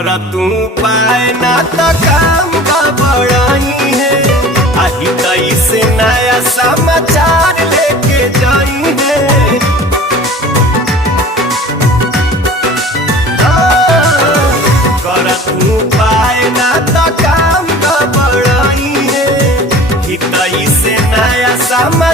कर तू पाए ना तो काम गड़बड़ाई है। आही तई से नया समाचार